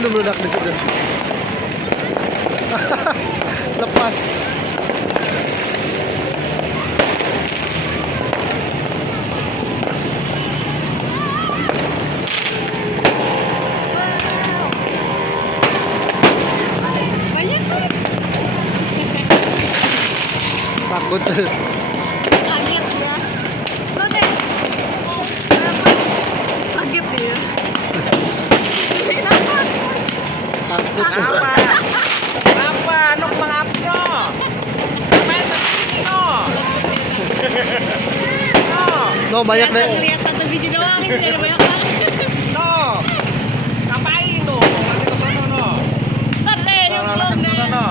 udah meledak di situ. Lepas. Banyak kan? Takut. Kaget ya. Lo deh. Kaget dia. Kenapa? Takut. Kenapa? Kenapa? No mengapi no? Main begini no? No, No, banyak Biasa deh. ngeliat satu biji doang, ini ada banyak banget. no. Ngapain no? Nanti ke sono no. Kan deh, No, yang no, belum no, deh. no, no.